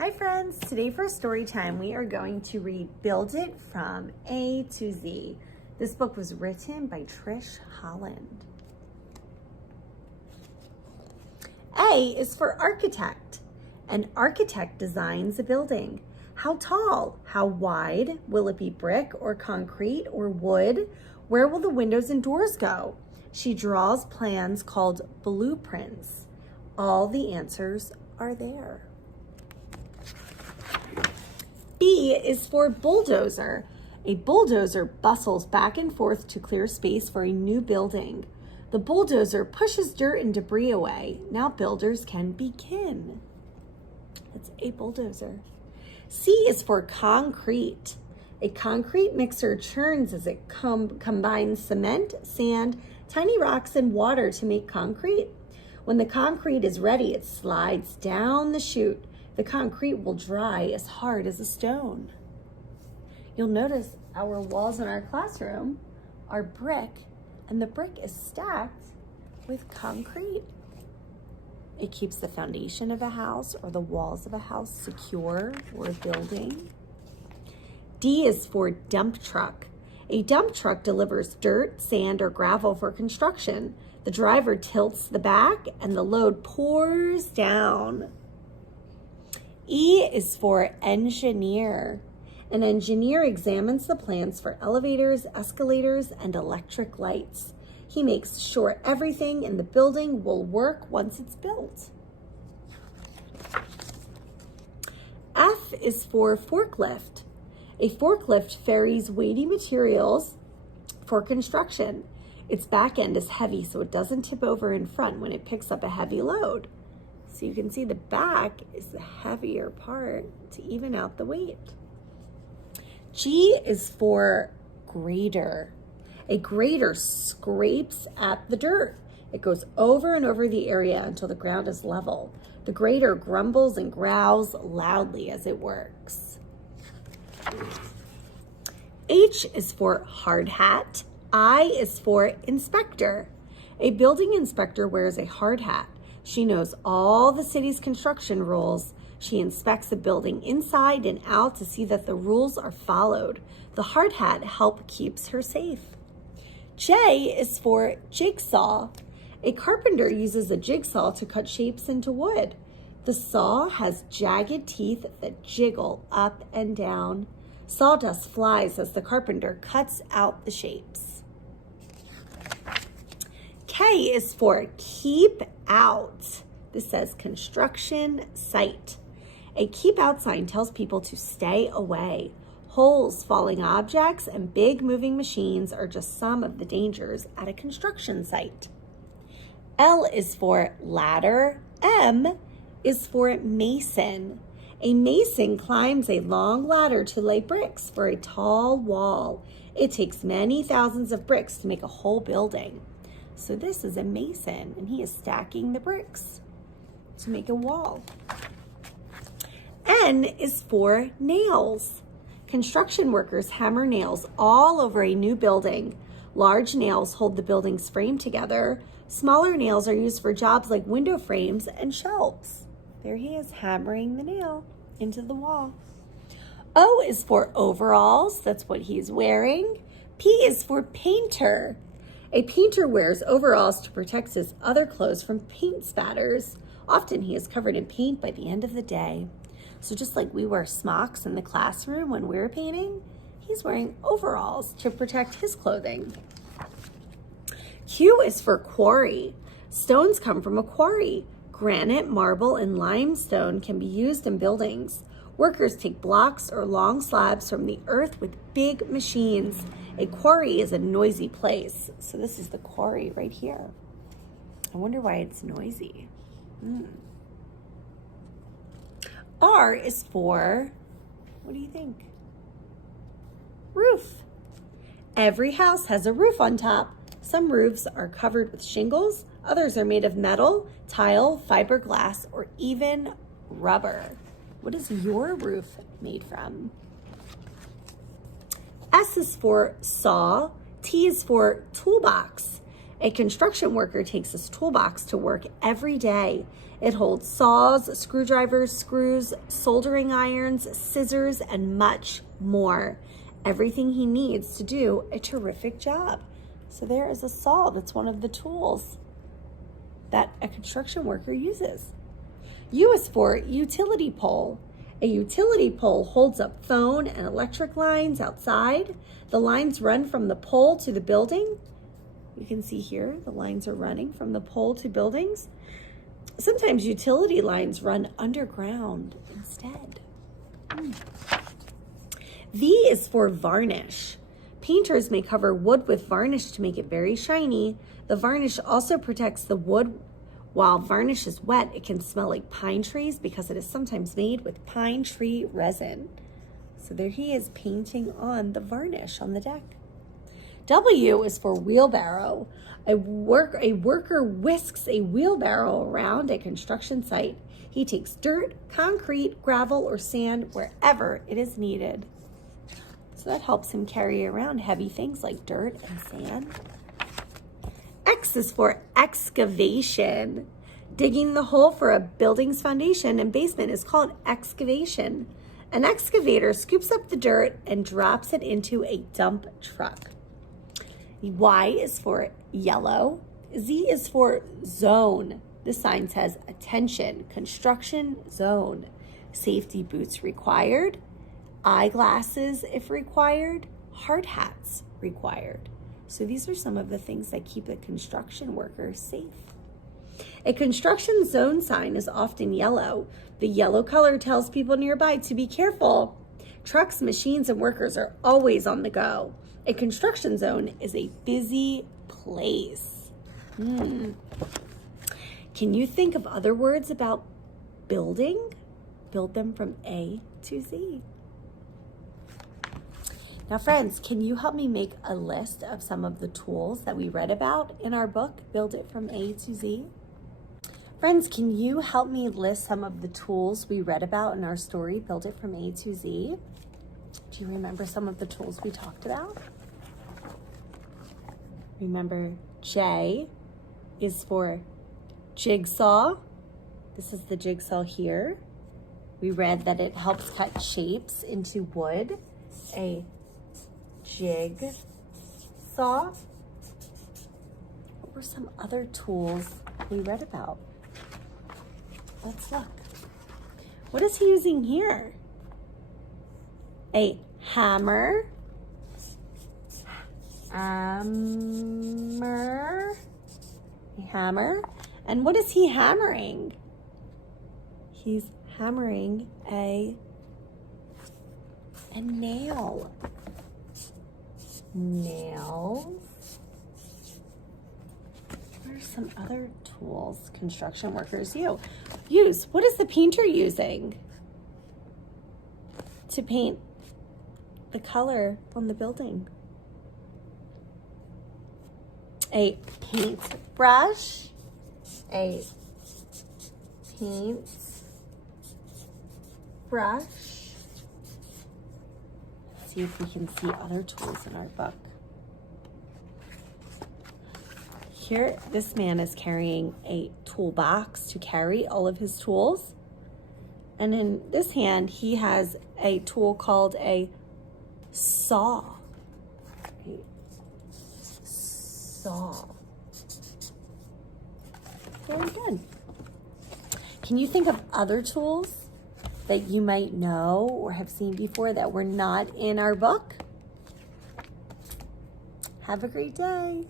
Hi friends, today for story time we are going to read Build It from A to Z. This book was written by Trish Holland. A is for architect. An architect designs a building. How tall? How wide? Will it be brick or concrete or wood? Where will the windows and doors go? She draws plans called blueprints. All the answers are there. B is for bulldozer. A bulldozer bustles back and forth to clear space for a new building. The bulldozer pushes dirt and debris away. Now builders can begin. It's a bulldozer. C is for concrete. A concrete mixer churns as it combines cement, sand, tiny rocks, and water to make concrete. When the concrete is ready, it slides down the chute. The concrete will dry as hard as a stone. You'll notice our walls in our classroom are brick, and the brick is stacked with concrete. It keeps the foundation of a house or the walls of a house secure for a building. D is for dump truck. A dump truck delivers dirt, sand, or gravel for construction. The driver tilts the back and the load pours down. E is for engineer. An engineer examines the plans for elevators, escalators, and electric lights. He makes sure everything in the building will work once it's built. F is for forklift. A forklift ferries weighty materials for construction. Its back end is heavy so it doesn't tip over in front when it picks up a heavy load. So you can see the back is the heavier part to even out the weight. G is for grader. A grader scrapes at the dirt. It goes over and over the area until the ground is level. The grader grumbles and growls loudly as it works. H is for hard hat. I is for inspector. A building inspector wears a hard hat. She knows all the city's construction rules. She inspects the building inside and out to see that the rules are followed. The hard hat helps keep her safe. J is for jigsaw. A carpenter uses a jigsaw to cut shapes into wood. The saw has jagged teeth that jiggle up and down. Sawdust flies as the carpenter cuts out the shapes. K is for keep out. This says construction site. A keep out sign tells people to stay away. Holes, falling objects, and big moving machines are just some of the dangers at a construction site. L is for ladder. M is for mason. A mason climbs a long ladder to lay bricks for a tall wall. It takes many thousands of bricks to make a whole building. So this is a mason, and he is stacking the bricks to make a wall. N is for nails. Construction workers hammer nails all over a new building. Large nails hold the building's frame together. Smaller nails are used for jobs like window frames and shelves. There he is hammering the nail into the wall. O is for overalls. That's what he's wearing. P is for painter. A painter wears overalls to protect his other clothes from paint spatters. Often he is covered in paint by the end of the day. So just like we wear smocks in the classroom when we're painting, he's wearing overalls to protect his clothing. Q is for quarry. Stones come from a quarry. Granite, marble, and limestone can be used in buildings. Workers take blocks or long slabs from the earth with big machines. A quarry is a noisy place. So this is the quarry right here. I wonder why it's noisy. R is for, what do you think? Roof. Every house has a roof on top. Some roofs are covered with shingles. Others are made of metal, tile, fiberglass, or even rubber. What is your roof made from? S is for saw. T is for toolbox. A construction worker takes his toolbox to work every day. It holds saws, screwdrivers, screws, soldering irons, scissors, and much more. Everything he needs to do a terrific job. So there is a saw. That's one of the tools that a construction worker uses. U is for utility pole. A utility pole holds up phone and electric lines outside. The lines run from the pole to the building. You can see here the lines are running from the pole to buildings. Sometimes utility lines run underground instead. V is for varnish. Painters may cover wood with varnish to make it very shiny. The varnish also protects the wood. While varnish is wet, it can smell like pine trees because it is sometimes made with pine tree resin. So there he is painting on the varnish on the deck. W is for wheelbarrow. A worker whisks a wheelbarrow around a construction site. He takes dirt, concrete, gravel, or sand wherever it is needed. So that helps him carry around heavy things like dirt and sand. X is for excavation. Digging the hole for a building's foundation and basement is called excavation. An excavator scoops up the dirt and drops it into a dump truck. Y is for yellow. Z is for zone. The sign says attention, construction zone. Safety boots required. Eyeglasses if required. Hard hats required. So these are some of the things that keep a construction worker safe. A construction zone sign is often yellow. The yellow color tells people nearby to be careful. Trucks, machines, and workers are always on the go. A construction zone is a busy place. Can you think of other words about building? Build them from A to Z. Now, friends, can you help me make a list of some of the tools that we read about in our book, Build It From A to Z? Friends, can you help me list some of the tools we read about in our story, Build It From A to Z? Do you remember some of the tools we talked about? Remember, J is for jigsaw. This is the jigsaw here. We read that it helps cut shapes into wood. A jigsaw. What were some other tools we read about? Let's look. What is he using here? A hammer. A hammer. And what is he hammering? He's hammering a nail. Nails. What are some other tools construction workers use? What is the painter using to paint the color on the building? A paintbrush. A paintbrush. See if we can see other tools in our book. Here, this man is carrying a toolbox to carry all of his tools. And in this hand, he has a tool called a saw. A saw. Very good. Can you think of other tools that you might know or have seen before that were not in our book? Have a great day.